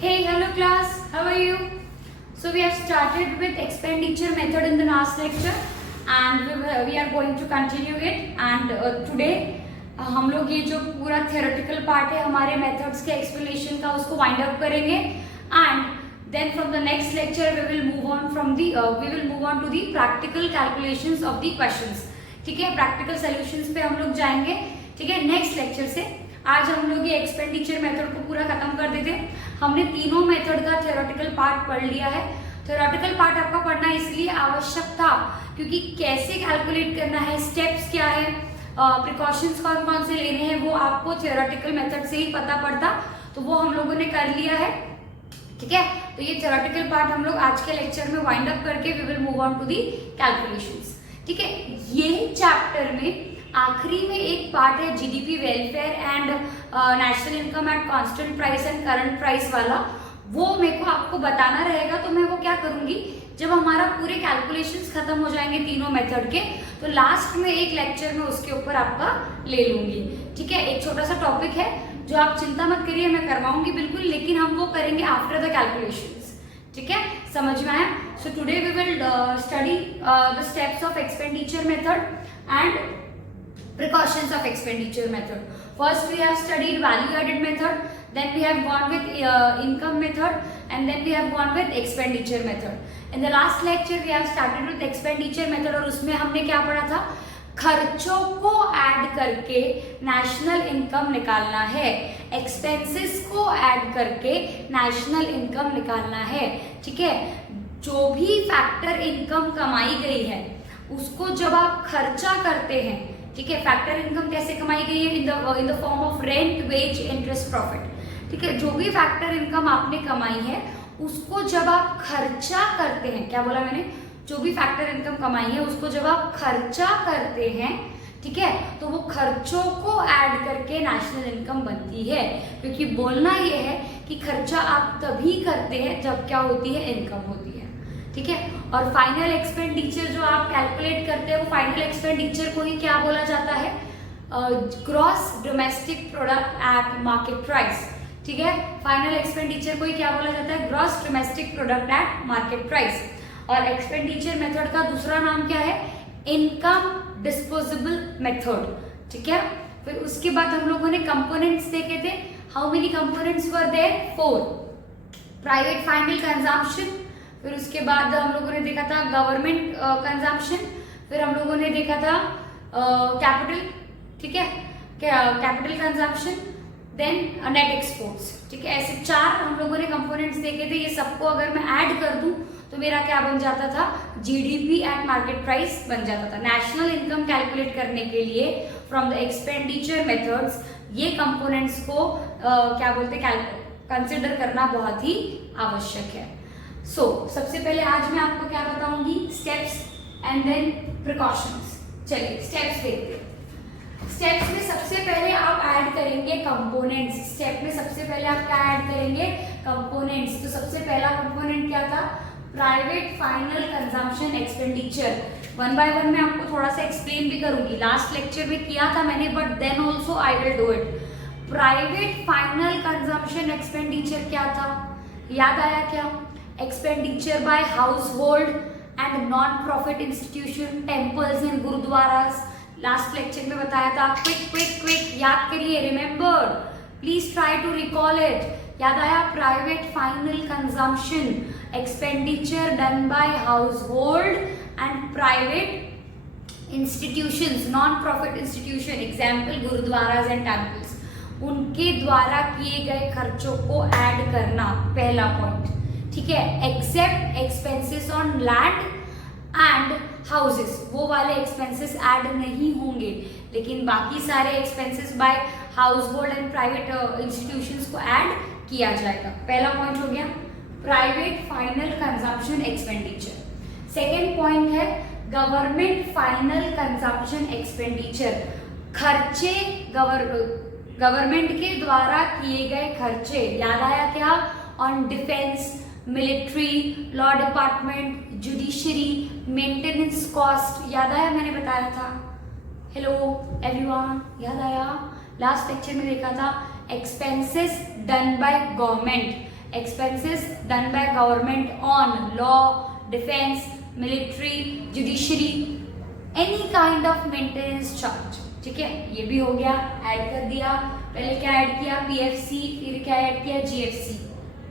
Hey, hello class, how are you? So we have started with expenditure method in the last lecture and we are going to continue it and today हम लोग ये जो पूरा theoretical part है हमारे methods के explanation का उसको wind up करेंगे and then from the next lecture we will move on to the practical calculations of the questions. ठीक है, practical solutions पे हम लोग जाएंगे. ठीक है, नेक्स्ट लेक्चर से आज हम लोग ये एक्सपेंडिचर मेथड को पूरा खत्म कर देते हैं. हमने तीनों मेथड का थ्योरेटिकल पार्ट पढ़ लिया है. थ्योरेटिकल पार्ट आपका पढ़ना इसलिए आवश्यक था क्योंकि कैसे कैलकुलेट करना है, स्टेप्स क्या है, प्रिकॉशंस कौन कौन से लेने हैं वो आपको थ्योरेटिकल मेथड से ही पता पड़ता, तो वो हम लोगों ने कर लिया है. ठीक है, तो ये थ्योरेटिकल पार्ट हम लोग आज के लेक्चर में वाइंड अप करके we will move on to the calculations. ठीक है, ये चैप्टर में आखिरी में एक पार्ट है GDP welfare and national income at constant price and current price वाला. वो मेरे को आपको बताना रहेगा, तो मैं वो क्या करूंगी, जब हमारा पूरे कैलकुलेशंस खत्म हो जाएंगे तीनों मेथड के, तो लास्ट में एक लेक्चर में उसके ऊपर आपका ले लूंगी. ठीक है, एक छोटा सा टॉपिक है जो आप चिंता मत करिए, मैं करवाऊंगी बिल्कुल, लेकिन हम वो करेंगे आफ्टर द कैलकुलेशंस. ठीक है, समझ में आया? So today we will study the steps of expenditure method and precautions of expenditure method. First we have studied value added method, then we have gone with income method, and then we have gone with expenditure method. In the last lecture we have started with expenditure method और उसमें हमने क्या पढ़ा था, खर्चों को add करके national income निकालना है, एक्सपेंसेस को ऐड करके नेशनल इनकम निकालना है. ठीक है, जो भी फैक्टर इनकम कमाई गई है उसको जब आप खर्चा करते हैं, ठीक है, फैक्टर इनकम कैसे कमाई गई है, in the form of rent, wage, interest, profit. ठीक है, जो भी फैक्टर इनकम आपने कमाई है उसको जब आप खर्चा करते हैं, क्या बोला मैंने, जो भी फैक्टर इनकम कमाई है उसको जब आप खर्चा करते हैं, ठीक है, तो वो खर्चों को ऐड करके नेशनल इनकम बनती है. क्योंकि बोलना ये है कि खर्चा आप तभी करते हैं जब क्या होती है, इनकम होती है. ठीक है, और फाइनल एक्सपेंडिचर जो आप कैलकुलेट करते हैं वो फाइनल एक्सपेंडिचर को ही क्या बोला जाता है, gross domestic product at market price. ठीक है, फाइनल एक्सपेंडिचर को ही क्या बोला जाता है, gross domestic product at market price. और एक्सपेंडिचर मेथड का दूसरा नाम क्या है, इनकम डिस्पोजेबल मेथड. ठीक है, फिर उसके बाद हम लोगों ने कंपोनेंट्स देखे थे. How many components were there, 4. Private final consumption, फिर उसके बाद हम लोगों ने देखा था गवर्नमेंट कंजम्पशन, फिर हम लोगों ने देखा था कैपिटल. ठीक है, capital consumption, then net exports. ठीक है, ऐसे 4 हम लोगों ने कंपोनेंट्स देखे थे. ये सबको अगर मैं ऐड कर दूं तो मेरा क्या बन जाता था, जीडीपी एट मार्केट प्राइस बन जाता था. नेशनल इनकम कैलकुलेट करने के लिए फ्रॉम द एक्सपेंडिचर मेथड्स ये कंपोनेंट्स को क्या बोलते हैं, कंसिडर करना बहुत ही आवश्यक है. सो सबसे पहले आज मैं आपको क्या बताऊंगी, स्टेप्स एंड देन प्रिकॉशंस. चलिए स्टेप्स देखते हैं. स्टेप्स में सबसे पहले आप ऐड करेंगे कंपोनेंट्स. स्टेप में सबसे पहले आप क्या ऐड करेंगे, कंपोनेंट्स. तो सबसे पहला कंपोनेंट क्या था, private final consumption expenditure. One by one मैं आपको थोड़ा सा एक्सप्लेन भी करूंगी. लास्ट लेक्चर में किया था मैंने, but then also I will do it. Private final consumption expenditure क्या था, याद आया क्या, expenditure by household and non profit institution, temples and gurdwaras. Last lecture में बताया था. क्विक याद करिए, remember, please try to recall it. याद आया, private final consumption expenditure done by household and private institutions, non profit institution, example gurdwaras and temples, उनके द्वारा किए गए खर्चों को ऐड करना, पहला पॉइंट. ठीक है, except expenses on land and houses, वो वाले एक्सपेंसेस ऐड नहीं होंगे, लेकिन बाकी सारे expenses by household and private institutions को ऐड किया जाएगा. पहला पॉइंट हो गया private final consumption expenditure. Second point है गवर्नमेंट फाइनल कंजम्पशन एक्सपेंडिचर. खर्चे गवर्नमेंट के द्वारा किए गए खर्चे. याद आया क्या, on defence, military, law department, judiciary, maintenance cost. याद आया, मैंने बताया था. हेलो एवरीवन, याद आया, लास्ट लेक्चर में देखा था expenses done by government. expenses done by government on law, defense, military, judiciary, any kind of maintenance charge. ठीक है, ये भी हो गया, ऐड कर दिया. पहले क्या ऐड किया, पीएफसी, फिर क्या ऐड किया, जीएफसी.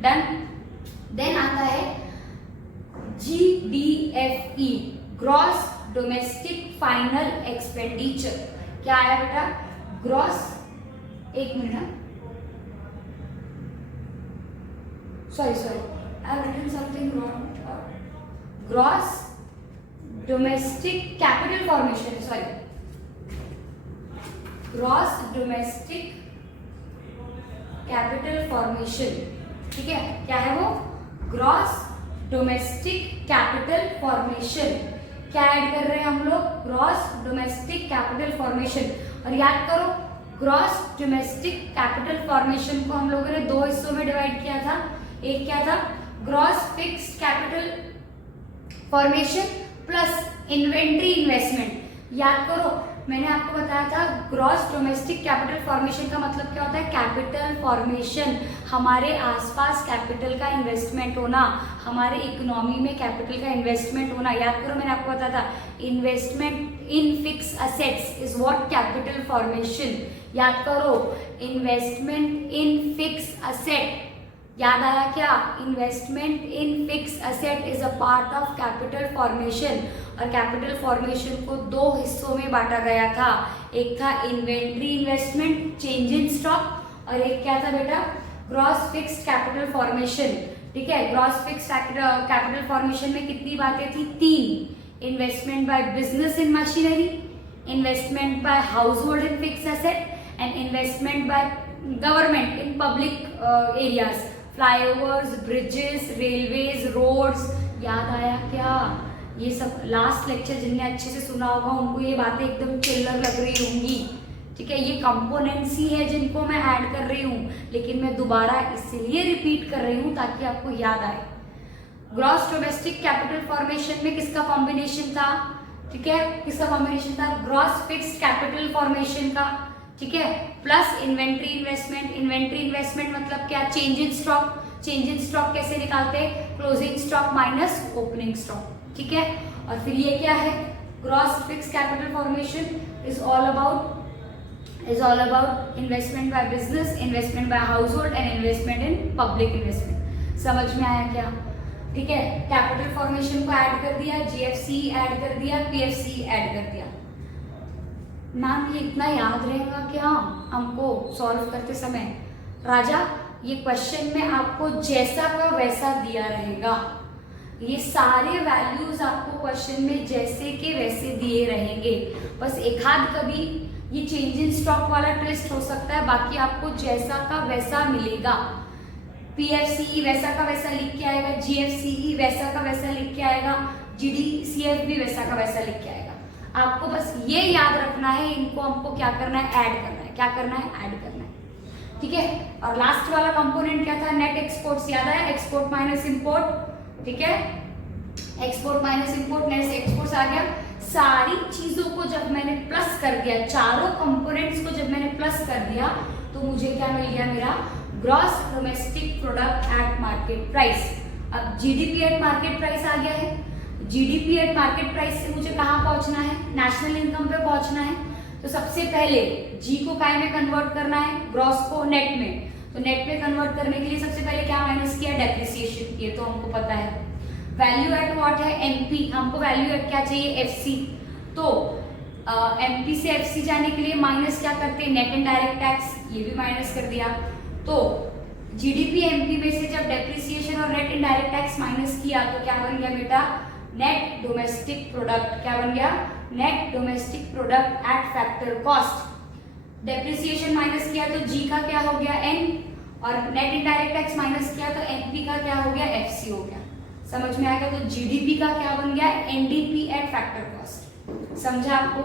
डन. देन आता है GDFE, gross domestic final expenditure. क्या आया बेटा, ग्रॉस, एक minute, sorry, I have written something wrong. Gross domestic capital formation, sorry, gross domestic capital formation. ठीक है, क्या है वो, ग्रॉस डोमेस्टिक कैपिटल फॉर्मेशन. क्या ऐड कर रहे हैं हम लोग, ग्रॉस डोमेस्टिक कैपिटल फॉर्मेशन. और याद करो, ग्रॉस डोमेस्टिक कैपिटल फॉर्मेशन को हम लोगों ने दो हिस्सों में डिवाइड किया था. एक क्या था, gross fixed capital formation plus inventory investment. याद करो, मैंने आपको बताया था ग्रॉस डोमेस्टिक कैपिटल फॉर्मेशन का मतलब क्या होता है, कैपिटल फॉर्मेशन, हमारे आसपास कैपिटल का इन्वेस्टमेंट होना, हमारे इकोनॉमी में कैपिटल का इन्वेस्टमेंट होना. याद करो, मैंने आपको बताया था investment in fix assets is what capital formation. याद करो, इन्वेस्टमेंट इन फिक्स असेट, याद आया क्या, investment in fix asset is a part of capital formation. और कैपिटल फॉर्मेशन को दो हिस्सों में बांटा गया था. एक था inventory investment, change in stock, और एक क्या था बेटा, ग्रॉस फिक्स्ड कैपिटल फॉर्मेशन. ठीक है, ग्रॉस फिक्स्ड कैपिटल फॉर्मेशन में कितनी बातें थी, 3. Investment by business in machinery, investment by household in fix asset, and investment by government in public areas, flyovers, bridges, railways, roads. याद आया क्या, ये सब लास्ट लेक्चर जिनने अच्छे से सुना होगा उनको ये बातें एकदम चिल्लर लग रही होंगी. ठीक है, ये कंपोनेंट्स ही है जिनको मैं ऐड कर रही हूँ, लेकिन मैं दोबारा इसलिए रिपीट कर रही हूँ ताकि आपको याद आए. ग्रॉस डोमेस्टिक कैपिटल फॉर्मेशन में किसका कॉम्बिनेशन था, ठीक है, किसका कॉम्बिनेशन था, ग्रॉस फिक्स्ड कैपिटल फॉर्मेशन का. ठीक है, plus inventory investment. Inventory investment मतलब क्या, change in stock. Change in stock कैसे निकालते हैं, closing stock minus opening stock. ठीक है, और फिर ये क्या है, gross fixed capital formation is all about investment by business, investment by household and investment in public investment. समझ में आया क्या. ठीक है, कैपिटल फॉर्मेशन को ऐड कर दिया, जीएफसी ऐड कर दिया, पीएफसी ऐड कर दिया. मैम ये इतना याद रहेगा क्या हमको सॉल्व करते समय, राजा ये क्वेश्चन में आपको जैसा का वैसा दिया रहेगा. ये सारे वैल्यूज आपको क्वेश्चन में जैसे के वैसे दिए रहेंगे. बस एक आध कभी ये चेंज इन स्टॉक वाला ट्विस्ट हो सकता है, बाकी आपको जैसा का वैसा मिलेगा. पीएफसीई वैसा का वैसा लिख के आएगा, जीएफसीई वैसा का वैसा लिख के आएगा, जीडीसीएफ भी वैसा का वैसा लिख के आएगा. आपको बस ये याद रखना है, इनको हमको क्या करना है, ऐड करना है. क्या करना है, ऐड करना है. ठीक है, और लास्ट वाला कंपोनेंट क्या था, नेट एक्सपोर्ट्स. याद आया, एक्सपोर्ट माइनस इंपोर्ट. ठीक है, export minus import, net exports आ गया. सारी चीजों को जब मैंने प्लस कर दिया, चारों कंपोनेंट्स को जब मैंने प्लस कर दिया, तो मुझे क्या मिल गया, मेरा gross domestic product at market price. अब जीडीपी एट मार्केट प्राइस आ गया है. जीडीपी एट मार्केट प्राइस से मुझे कहाँ पहुंचना है, नेशनल इनकम पे पहुंचना है. तो सबसे पहले जी को काय में कन्वर्ट करना है, ग्रॉस को नेट में. तो नेट में कन्वर्ट करने के लिए सबसे पहले क्या माइनस किया, डेप्रिसिएशन. ये तो हमको पता है. वैल्यू एट व्हाट है, एमपी. हमको वैल्यू एट क्या चाहिए, एफसी. तो एमपी से एफसी जाने के लिए माइनस क्या करते हैं, नेट एंड डायरेक्ट टैक्स. ये भी माइनस कर दिया. तो जीडीपी एमपी में से जब डेप्रिसिएशन और net and direct tax minus किया तो क्या बन गया बेटा, नेट डोमेस्टिक प्रोडक्ट. क्या बन गया, net domestic product at factor cost. Depreciation minus किया तो जी का क्या हो गया, एन, और नेट इनडायरेक्ट टैक्स माइनस किया तो एनपी का क्या हो गया, एफसी हो गया. समझ में आएगा. तो जीडीपी का क्या बन गया, एनडीपी एट फैक्टर कॉस्ट. समझा आपको.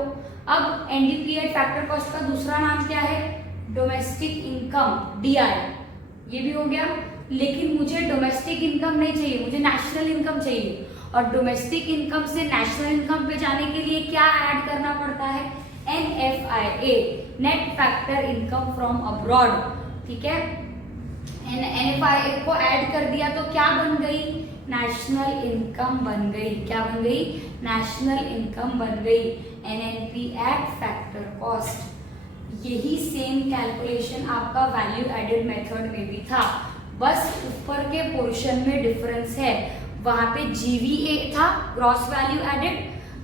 अब एनडीपी एट फैक्टर कॉस्ट का दूसरा नाम क्या है, डोमेस्टिक इनकम, डीआई. ये भी हो गया. लेकिन मुझे डोमेस्टिक इनकम नहीं चाहिए, मुझे नेशनल इनकम चाहिए. और डोमेस्टिक इनकम से नेशनल इनकम पे जाने के लिए क्या ऐड करना पड़ता है, NFIA, net factor income from abroad. ठीक है, NFIA NFIA को ऐड कर दिया तो क्या बन गई, नेशनल इनकम बन गई। क्या बन गई, नेशनल इनकम बन गई। NNP eight factor cost. यही सेम कैलकुलेशन आपका वैल्यू एडेड मेथड में भी था, बस ऊपर के पोर्शन में डिफरेंस है। वहां पे GVA था, ग्रॉस वैल्यू एडेड,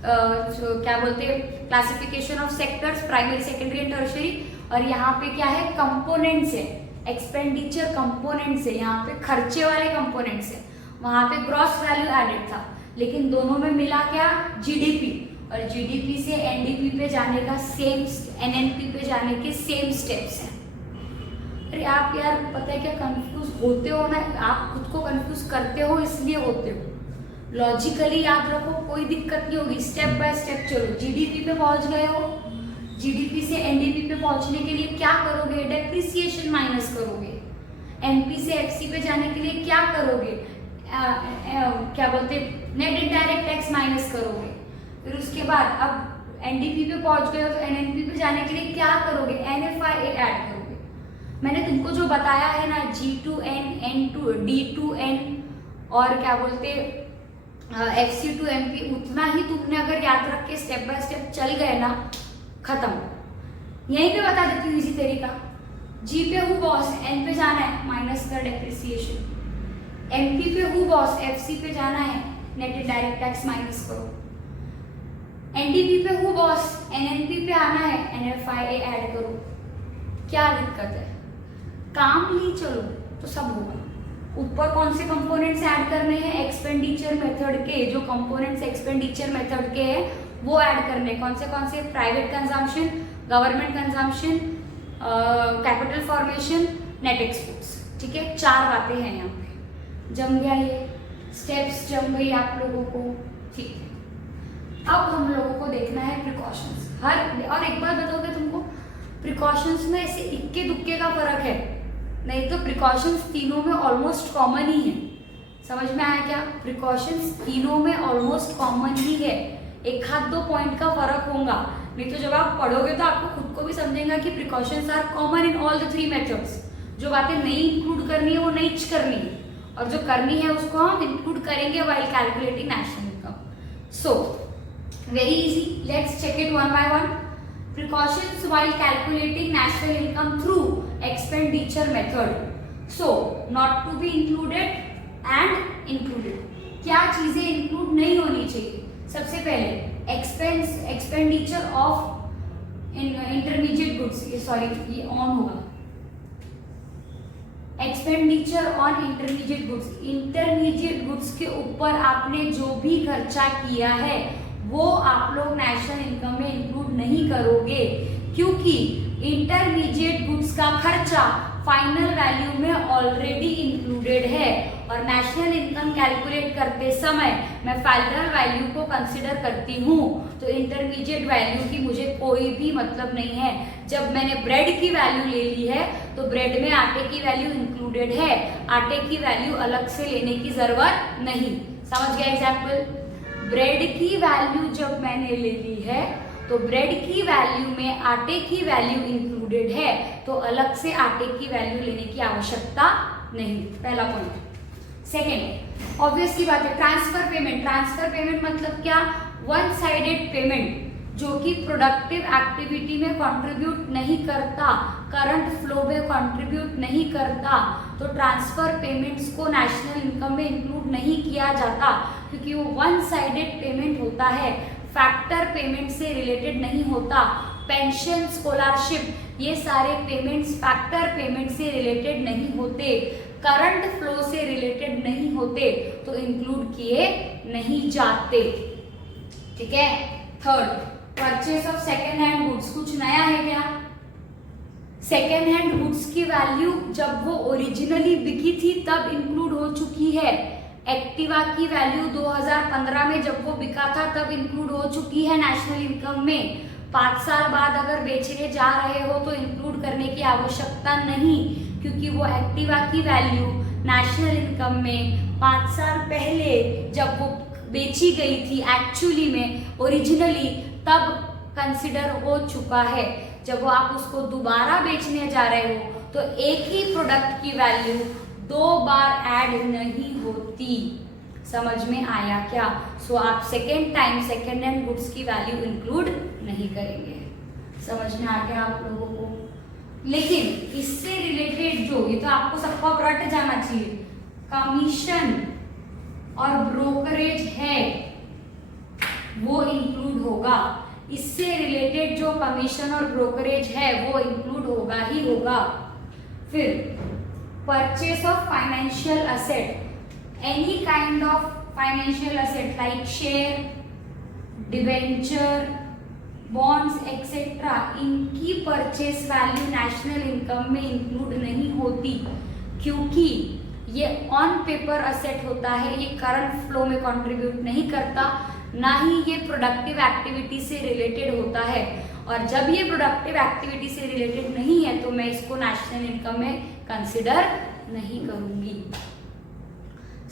क्या बोलते हैं, classification of sectors, primary secondary and tertiary, और यहाँ पे क्या है, कंपोनेंट्स है, एक्सपेंडिचर कंपोनेंट्स है, यहाँ पे खर्चे वाले कंपोनेंट्स है। वहां पे ग्रॉस वैल्यू एडेड था, लेकिन दोनों में मिला क्या, GDP, और GDP से NDP पे जाने का सेम, NNP पे जाने के सेम स्टेप्स हैं। अरे आप यार पता है क्या कंफ्यूज होते हो ना, आप खुद को कंफ्यूज करते हो इसलिए होते हो। लॉजिकली याद रखो, कोई दिक्कत नहीं होगी, स्टेप बाय स्टेप चलो। GDP पे पहुंच गए हो, GDP से NDP पे पहुंचने के लिए क्या करोगे, डेप्रिसिएशन माइनस करोगे। NP से FC पे जाने के लिए क्या करोगे, क्या बोलते, नेट इनडायरेक्ट टैक्स माइनस करोगे। फिर उसके बाद अब NDP पे पहुंच गए हो तो NNP पे जाने के लिए क्या करोगे, NFIA ऐड करोगे। मैंने तुमको जो बताया है ना, G2N, N2, D2N और क्या बोलते FC to MP, उतना ही तुमने अगर याद रख के स्टेप बाय स्टेप चल गए ना, खत्म। यहीं पे बता देती हूँ इसी तरीका। G पे हु बॉस, N पे जाना है, माइनस कर डेप्रिसिएशन। MP पे हु बॉस, FC पे जाना है, नेट इनडायरेक्ट टैक्स माइनस करो। NDP पे हु बॉस, NNP पे आना है, NFIA ऐड करो। क्या दिक्कत है, काम ली चलो तो सब होगा। ऊपर कौन से कंपोनेंट्स ऐड करने हैं, एक्सपेंडिचर मेथड के, जो कंपोनेंट्स एक्सपेंडिचर मेथड के हैं वो ऐड करने। कौन से, private consumption, government consumption, capital formation, net exports. ठीक है, 4 बातें हैं यहाँ पे। जम गया ये, स्टेप्स जम गई आप लोगों को। ठीक है, अब हम लोगों को देखना है प्रिकॉशंस। और एक बात बताओगे तुमको, प्रिकॉशंस में ऐसे इक्के दुक्के का फर्क है, नहीं तो प्रिकॉशंस तीनों में ऑलमोस्ट कॉमन ही है। समझ में आया क्या, प्रिकॉशंस तीनों में ऑलमोस्ट कॉमन ही है, 1-2 पॉइंट का फर्क होगा। नहीं तो जब आप पढ़ोगे तो आपको खुद को भी समझेगा कि precautions are common in all the 3 methods. जो बातें नहीं इंक्लूड करनी है वो नहीं करनी है, और जो करनी है उसको हम इंक्लूड करेंगे while calculating national income. So very easy, let's check it one by one. Precautions while calculating national income through expenditure method. So, not to be included and included. क्या चीजें इंक्लूड नहीं होनी चाहिए? सबसे पहले एक्सपेंडिचर ऑफ इंटरमीडिएट गुड्स, ये on होगा, expenditure on intermediate goods. Intermediate goods के ऊपर आपने जो भी खर्चा किया है वो आप लोग नेशनल इनकम में इंक्लूड नहीं करोगे, क्योंकि इंटरमीडिएट गुड्स का खर्चा फाइनल वैल्यू में ऑलरेडी इंक्लूडेड है। और नेशनल इनकम कैलकुलेट करते समय मैं फाइनल वैल्यू को कंसिडर करती हूँ, तो इंटरमीडिएट वैल्यू की मुझे कोई भी मतलब नहीं है। जब मैंने ब्रेड की वैल्यू ले ली है तो ब्रेड में आटे की वैल्यू इंक्लूडेड है, आटे की वैल्यू अलग से लेने की जरूरत नहीं। समझ गया एग्जाम्पल? ब्रेड की वैल्यू जब मैंने ले ली है तो ब्रेड की वैल्यू में आटे की वैल्यू इंक्लूडेड है, तो अलग से आटे की वैल्यू लेने की आवश्यकता नहीं। पहला पॉइंट। सेकेंड, ऑब्वियस की बात है, ट्रांसफर पेमेंट। ट्रांसफर पेमेंट मतलब क्या, वन साइडेड पेमेंट जो कि प्रोडक्टिव एक्टिविटी में कंट्रीब्यूट नहीं करता, करंट फ्लो में कंट्रीब्यूट नहीं करता, तो ट्रांसफर पेमेंट्स को नेशनल इनकम में इंक्लूड नहीं किया जाता, क्योंकि वो वन साइडेड पेमेंट होता है, फैक्टर पेमेंट से रिलेटेड नहीं होता। पेंशन, स्कॉलरशिप, ये सारे पेमेंट्स फैक्टर पेमेंट से रिलेटेड नहीं होते, करंट फ्लो से रिलेटेड नहीं होते, तो इंक्लूड किए नहीं जाते। ठीक है। Third, purchase of second hand goods. कुछ नया है क्या? सेकेंड हैंड गुड्स की वैल्यू जब वो ओरिजिनली बिकी थी तब इंक्लूड हो चुकी है। एक्टिवा की वैल्यू 2015 में जब वो बिका था तब इंक्लूड हो चुकी है नेशनल इनकम में। 5 साल बाद अगर बेचने जा रहे हो तो इंक्लूड करने की आवश्यकता नहीं, क्योंकि वो एक्टिवा की वैल्यू नेशनल इनकम में 5 साल पहले जब वो बेची गई थी एक्चुअली में ओरिजिनली, तब कंसिडर हो चुका है। जब वो आप उसको दोबारा बेचने जा रहे हो तो एक ही प्रोडक्ट की वैल्यू 2 बार ऐड नहीं होती। समझ में आया क्या? सो आप second time second hand goods की वैल्यू इंक्लूड नहीं करेंगे। समझ में आ गया आप लोगों को? लेकिन इससे रिलेटेड जो, ये तो आपको सबको रट जाना चाहिए, कमीशन और ब्रोकरेज है वो इंक्लूड होगा। इससे रिलेटेड जो कमीशन और ब्रोकरेज है वो इंक्लूड होगा ही होगा। फिर purchase of financial asset, any kind of financial asset like share, debenture, bonds etcetera, इनकी परचेस वैल्यू नेशनल इनकम में इंक्लूड नहीं होती, क्योंकि ये ऑन पेपर असेट होता है, ये करंट फ्लो में कंट्रीब्यूट नहीं करता, ना ही ये प्रोडक्टिव एक्टिविटी से रिलेटेड होता है। और जब ये प्रोडक्टिव एक्टिविटी से रिलेटेड नहीं है तो मैं इसको नेशनल इनकम में कंसिडर नहीं करूंगी।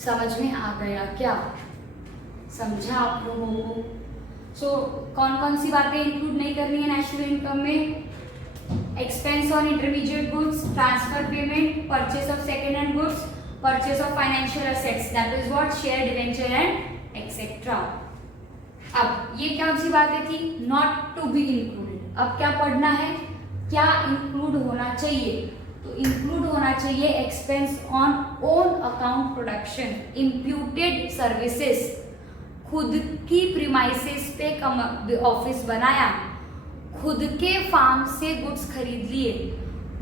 समझ में आ गया क्या? समझा आप लोगों को? सो कौन कौन सी बातें इंक्लूड नहीं करनी है नेशनल इनकम में? Expense on intermediate goods, transfer payment, purchase of second hand goods, purchase of financial assets, that is what share, debenture and etcetera. अब ये कौन सी बातें थी? Not to be included. अब क्या पढ़ना है? क्या इंक्लूड होना चाहिए? तो इंक्लूड होना चाहिए expense on own account production, imputed services, खुद की प्रीमाइसेस पे ऑफिस बनाया, खुद के फार्म से गुड्स खरीद लिए,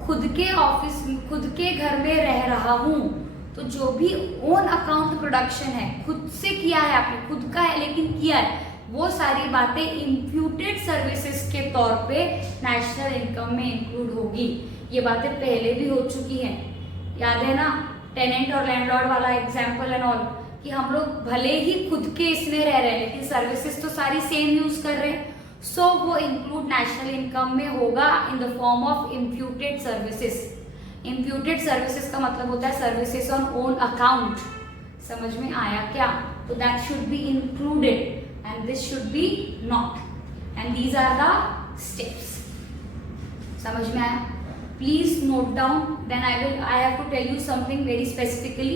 खुद के ऑफिस, खुद के घर में रह रहा हूँ, तो जो भी ओन अकाउंट प्रोडक्शन है, खुद से किया है आपने, खुद का है लेकिन किया है, वो सारी बातें इम्प्यूटेड सर्विसेज के तौर पे नेशनल इनकम में इंक्लूड होगी। ये बातें पहले भी हो चुकी हैं, याद है ना? टेनेंट और लैंडलॉर्ड वाला एग्जाम्पल एंड ऑल, कि हम लोग भले ही खुद के इसमें रह रहे हैं लेकिन सर्विसेज तो सारी सेम यूज कर रहे हैं, सो वो इंक्लूड नेशनल इनकम में होगा इन the form of imputed services. Imputed services का मतलब होता है सर्विसेज ऑन ओन अकाउंट। समझ में आया क्या? तो that should be included and this should be not, and these are the steps. समझ में आया? Please note down, then I have to tell you something very specifically,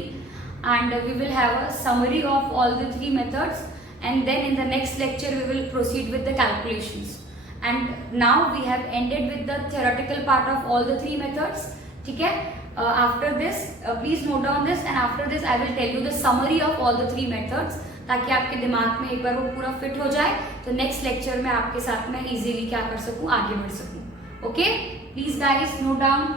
and we will have a summary of all the 3 methods, and then in the next lecture we will proceed with the calculations. And now we have ended with the theoretical part of all the 3 methods. ठीक है? After this, please note down this, and after this I will tell you the summary of all the 3 methods, ताकि आपके दिमाग में एक बार वो पूरा fit हो जाए, तो नेक्स्ट लेक्चर में आपके साथ में इजीली क्या कर सकूं, आगे बढ़ सकूं। Okay, please guys note down.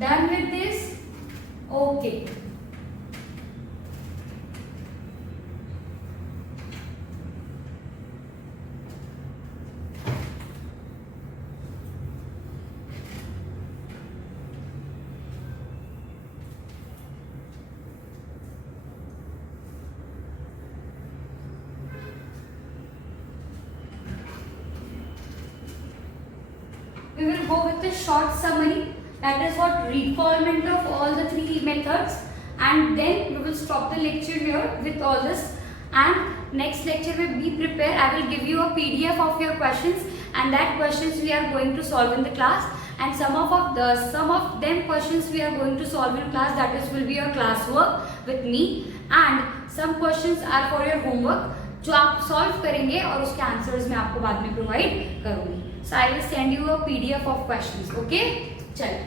Done with this? Okay. We will go with a short summary, that is what recallment of all the 3 methods, and then we will stop the lecture here with all this, and next lecture will be prepared. I will give you a PDF of your questions, and that questions we are going to solve in the class, and some of them questions we are going to solve in class, that is will be your class work with me, and some questions are for your homework जो आप solve करेंगे और उसके answers मैं आपको बाद में provide करूंगी. So I will send you a PDF of questions. Okay? चलिए.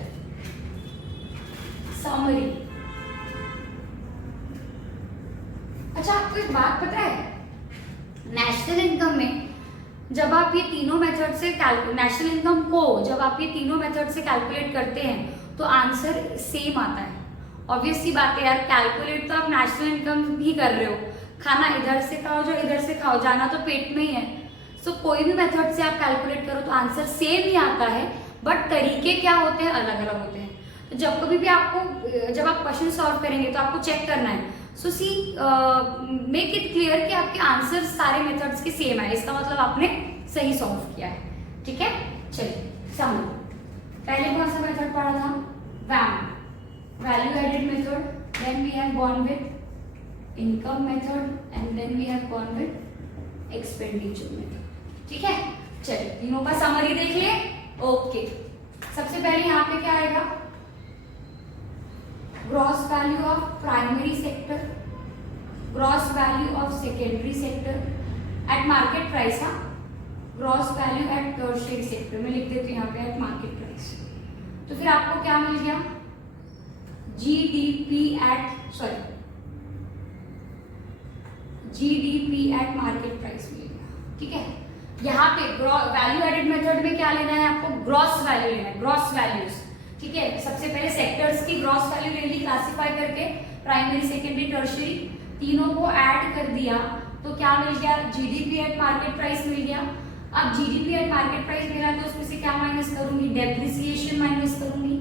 Summary. अच्छा आपको एक बात पता है, नेशनल इनकम में जब आप ये तीनों मेथड से नेशनल इनकम को जब आप ये तीनों मेथड से कैलकुलेट करते हैं तो आंसर सेम आता है। ऑब्वियस सी बात है यार, कैलकुलेट तो आप नेशनल इनकम भी कर रहे हो, खाना इधर से खाओ जो इधर से खाओ, जाना तो पेट में ही है। सो कोई भी मेथड से आप कैलकुलेट करो तो आंसर सेम ही आता है, बट तरीके क्या होते हैं, अलग अलग होते हैं। तो जब कभी भी आपको जब आप क्वेश्चन सॉल्व करेंगे तो आपको चेक करना है, सो सी मेक इट क्लियर कि आपके आंसर सारे मेथड्स के सेम है, इसका मतलब आपने सही सॉल्व किया है। ठीक है, चलिए समझो। पहले कौन सा मेथड पढ़ा था, VAM, value added method, then we have gone with income method and then we have gone with expenditure method. ठीक है, चलिए तीनों का समरी देख लिए। ओके, सबसे पहले यहाँ पे क्या आएगा, gross value of primary sector, gross value of secondary sector at market price, हाँ, gross value at tertiary sector में लिख देते हैं यहाँ पे एट मार्केट प्राइस। तो फिर आपको क्या मिल गया, जीडीपी एट मार्केट प्राइस मिल गया। ठीक है, यहाँ पे वैल्यू एडेड मेथड में क्या लेना है आपको, ग्रॉस वैल्यू लेना है, ग्रॉस वैल्यूज। ठीक है, सबसे पहले सेक्टर्स की ग्रॉस वैल्यू ले ली क्लासिफाई करके, प्राइमरी सेकेंडरी टर्शियरी, तीनों को ऐड कर दिया तो क्या मिल गया, जीडीपी एट मार्केट प्राइस मिल गया। अब जीडीपी एट मार्केट प्राइस मिला तो उसमें से क्या माइनस करूंगी, डेप्रिसिएशन माइनस करूंगी,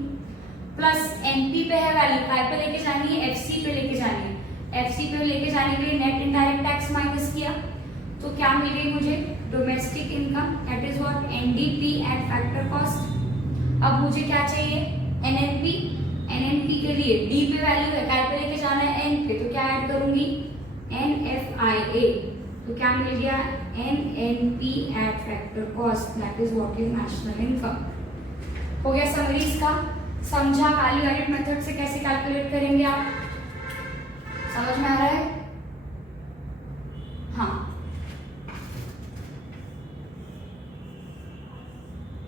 प्लस एनपी पे है वैल्यू, काय पे लेके जानी है, एफसी पे लेके जानी है, एफसी पे लेके जाने के लिए नेट इनडायरेक्ट टैक्स माइनस किया तो क्या मिल गई मुझे, domestic income, that is what NDP at factor cost. अब मुझे क्या चाहिए, एनएनपी, एनएनपी के लिए डी पे वैल्यू है, काय पे लेके जाना है, एन पे, तो क्या ऐड करूंगी, एनएफआईए, तो क्या मिल गया, NNP eight factor cost, that is what is national income. हो गया समरी इसका, समझा वैल्यू एडेड मेथड से कैसे कैलकुलेट करेंगे आप, समझ में आ रहा है, हाँ।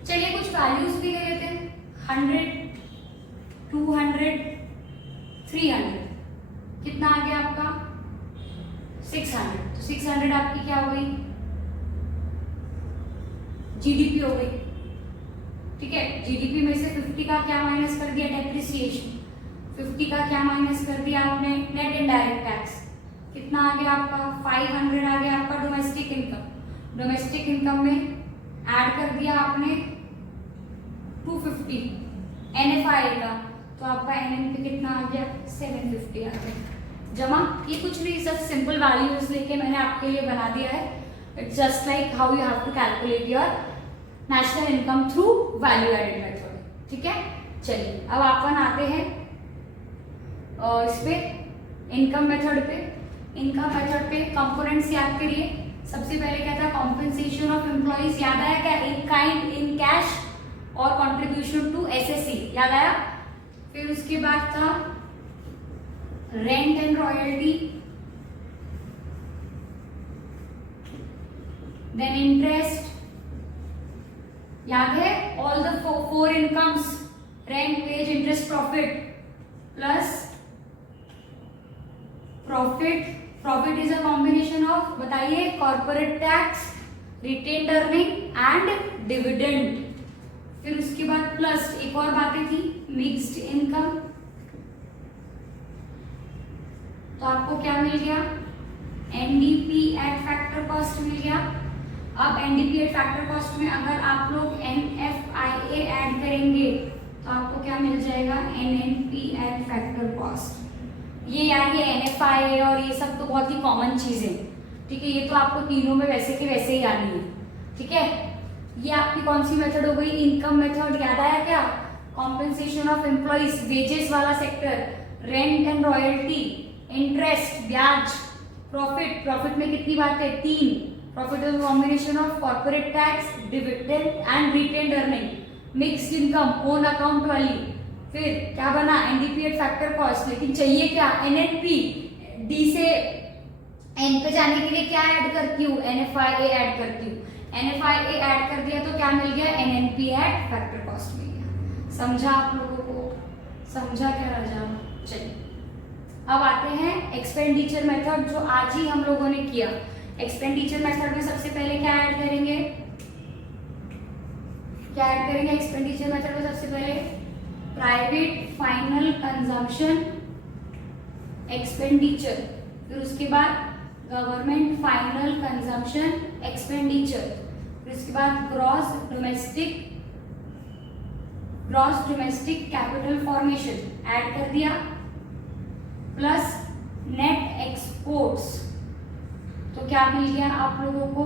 चलिए कुछ वैल्यूज भी ले लेते हैं, 100, 200, 300, कितना आ गया आपका, 600, तो 600 आपकी क्या हो गई, जीडीपी हो गई। ठीक है, जीडीपी में से 50 का क्या माइनस कर दिया, डेप्रिसिएशन, 50 का क्या माइनस कर दिया आपने, नेट इनडायरेक्ट टैक्स, कितना आ गया आपका, 500 आ गया आपका डोमेस्टिक इनकम, डोमेस्टिक इनकम में ऐड कर दिया आपने 250 एनएफआई का, तो आपका एनएनपी कितना आ गया, 750 आ गया, जमा। ये कुछ नहीं, सब सिंपल वैल्यूज लेके मैंने आपके लिए बना दिया है, it's just like how you have to calculate your national income through value added method. ठीक है, चलिए अब अपन आते हैं इस पे इनकम मेथड पे। इनकम मेथड पे कंपोनेंट्स याद करिए, सबसे पहले क्या था, कॉम्पेंसेशन ऑफ एम्प्लॉइज, याद आया क्या, इन काइंड, इन कैश और कंट्रीब्यूशन टू एसएससी, याद आया। फिर उसके बाद था rent and royalty, then interest, याद है, all the four incomes, rent, wage, interest, profit, plus profit, profit is a combination of, बताइए, corporate tax, retained earning and dividend. फिर उसके बाद प्लस एक और बातें थी, मिक्स्ड इनकम, तो आपको क्या मिल गया, एनडीपी एट फैक्टर कॉस्ट मिल गया। अब एनडीपी एट फैक्टर कॉस्ट में अगर आप लोग एनएफआईए ऐड करेंगे तो आपको क्या मिल जाएगा, एनएनपी एट फैक्टर कॉस्ट। ये यार ये एनएफआईए और ये सब तो बहुत ही कॉमन चीजें, ठीक है, ये तो आपको तीनों में वैसे के वैसे ही आनी है। ठीक है, ये आपकी कौन सी मेथड हो गई, इनकम मेथड, याद आया क्या, कॉम्पेंसेशन ऑफ एम्प्लॉइज, वेजेस वाला sector, rent and royalty, interest, ब्याज, प्रॉफिट, प्रॉफिट में कितनी बातें, 3, profit is combination of corporate tax, dividend and retained earning, mixed income, own account वाली। फिर क्या बना, एनडीपी एट फैक्टर कॉस्ट, लेकिन चाहिए क्या, एनएनपी, डी से एन पे जाने के लिए क्या ऐड करती हूँ, एनएफआईए ऐड करती हूँ, एनएफआईए ऐड कर दिया तो क्या मिल गया, एनएनपी एट फैक्टर कॉस्ट मिल गया। समझा आप लोगों को, समझा क्या राजा। चलिए अब आते हैं एक्सपेंडिचर मेथड, जो आज ही हम लोगों ने किया। एक्सपेंडिचर मेथड में सबसे पहले क्या ऐड करेंगे, एक्सपेंडिचर मेथड में सबसे पहले प्राइवेट फाइनल कंजम्पशन एक्सपेंडिचर, फिर उसके बाद गवर्नमेंट फाइनल कंजम्पशन एक्सपेंडिचर, फिर उसके बाद gross domestic capital formation add कर दिया, प्लस नेट एक्सपोर्ट्स। तो क्या मिल गया आप लोगों को,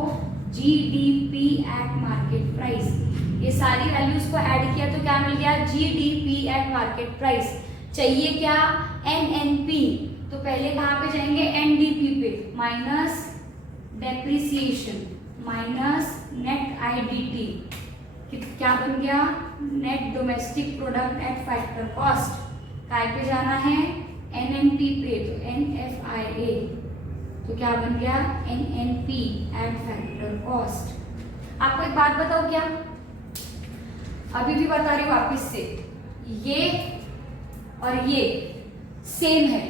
जीडीपी एट मार्केट प्राइस। ये सारी वैल्यूज को ऐड किया तो क्या मिल गया, जीडीपी एट मार्केट प्राइस। चाहिए क्या, एनएनपी, तो पहले कहाँ पे जाएंगे, एनडीपी पे, minus depreciation minus net IDT, क्या बन गया, net domestic product at factor cost. काय पे जाना है, एनएनपी पे, तो एनएफआईए, तो क्या बन गया, एनएनपी एट फैक्टर कॉस्ट। आपको एक बात बताओ, क्या अभी भी बता रही हूँ वापिस से, ये और ये सेम है,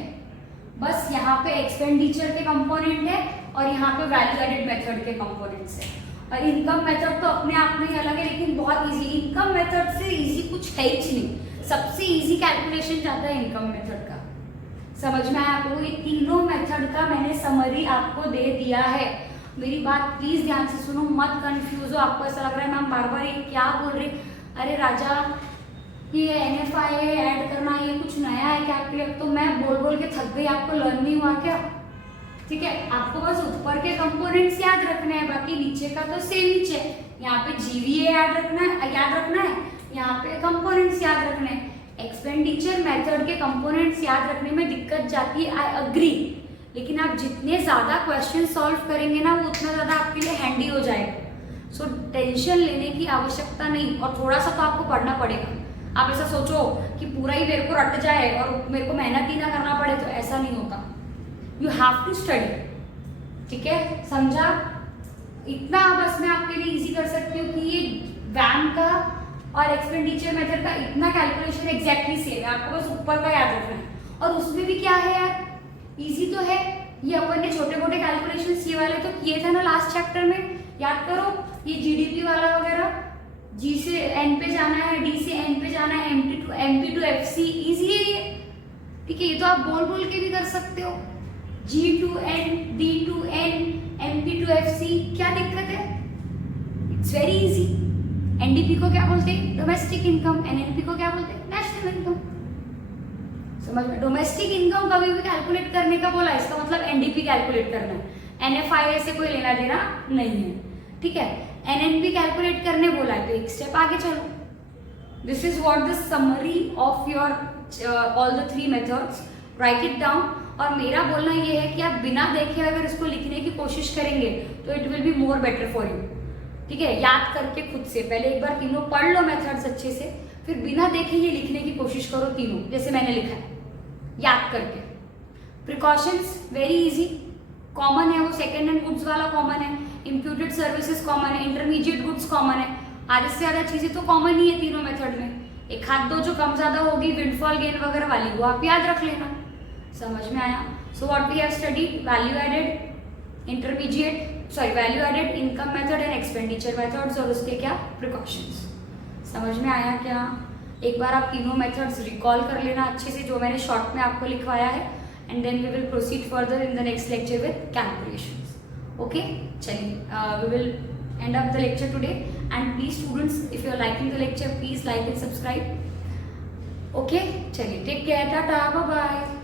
बस यहाँ पे एक्सपेंडिचर के कंपोनेंट है और यहाँ पे वैल्यू एडेड मेथड के कंपोनेंट्स है। और इनकम मेथड तो अपने आप में ही अलग है, लेकिन बहुत इजी, इनकम मेथड से इजी कुछ है ही नहीं, सबसे इजी कैलकुलेशन जाता है इनकम मेथड का। समझ में आया आपको, ये तीनों मेथड का मैंने समरी आपको दे दिया है। मेरी बात प्लीज ध्यान से सुनो, मत कंफ्यूज हो। आपको ऐसा लग रहा है मैम बार बार ये क्या बोल रही, अरे राजा ये एनएफआईए ऐड करना ये कुछ नया है क्या आपके लिए, तो मैं बोल बोल के थक गई, आपको लर्न नहीं हुआ क्या? ठीक है, आपको बस ऊपर के कंपोनेंट्स याद रखने हैं, बाकी नीचे का तो सेम नीचे, यहाँ पे जीवीए याद रखना है, यहाँ पे कंपोनेंट्स याद रखने हैं। एक्सपेंडिचर मेथड के कंपोनेंट्स याद रखने में दिक्कत जाती है, आई अग्री, लेकिन आप जितने ज्यादा क्वेश्चन सॉल्व करेंगे ना, वो उतना ज्यादा आपके लिए हैंडी हो जाएगा। सो टेंशन लेने की आवश्यकता नहीं, और थोड़ा सा तो आपको पढ़ना पड़ेगा। आप ऐसा सोचो कि पूरा ही मेरे को रट जाए और मेरे को मेहनत ही ना करना पड़े, तो ऐसा नहीं होता। यू हैव टू स्टडी, ठीक है, समझा? इतना बस मैं आपके लिए इजी कर सकती हूँ कि ये वैम का और एक्सपेंडिचर मेथड का इतना कैलकुलेशन एग्जैक्टली सेम है, आपको बस ऊपर का याद रखना है। और उसमें भी क्या है यार, इजी तो है, ये अपन ने छोटे मोटे कैलकुलेशन ये वाले तो किए थे ना लास्ट चैप्टर में, याद करो। ये जीडीपी वाला वगैरह, जी से एन पे जाना है, डी से एन पे जाना है, एमपी टू एफसी, इजी है ये, ठीक है। ये तो आप बोल बोल के भी कर सकते हो, G to N, D to N, MP to FC, क्या दिक्कत है? It's very easy. एनडीपी को क्या बोलते हैं? Domestic income. एनएनपी को क्या बोलते हैं? National income. समझ में? डोमेस्टिक इनकम कभी भी कैलकुलेट करने का बोला, इसका मतलब एनडीपी कैलकुलेट करना है, एनएफआईए से कोई लेना देना नहीं है, ठीक है। एनएनपी कैलकुलेट करने बोला है तो एक स्टेप आगे चलो। This is what the summary of your all the 3 methods, right it down. और मेरा बोलना ये है कि आप बिना देखे अगर इसको लिखने की कोशिश करेंगे तो it will be more better for you, ठीक है। याद करके खुद से पहले एक बार तीनों पढ़ लो मेथड्स अच्छे से, फिर बिना देखे ये लिखने की कोशिश करो तीनों, जैसे मैंने लिखा है, याद करके। प्रिकॉशंस वेरी इजी, कॉमन है वो सेकेंड हैंड गुड्स वाला कॉमन है, इम्प्यूटेड सर्विसेज कॉमन है, इंटरमीडिएट गुड्स कॉमन है, आधे से ज्यादा चीजें तो कॉमन ही है तीनों मेथड में। एक हाथ दो जो कम ज्यादा होगी विंडफॉल गेन वगैरह वाली, वो आप याद रख लेना। समझ में आया? So what we have studied, value added intermediate, sorry value added income method and expenditure methods, और उसके क्या प्रिकॉशंस। समझ में आया क्या? एक बार आप तीनों मेथड्स रिकॉल कर लेना अच्छे से, जो मैंने शॉर्ट में आपको लिखवाया है, and then we will proceed further in the next lecture with calculations. Okay, चलिए we will end up the lecture today, and please students, if you are liking the lecture, please like and subscribe. Okay, चलिए, take care, tata, bye bye.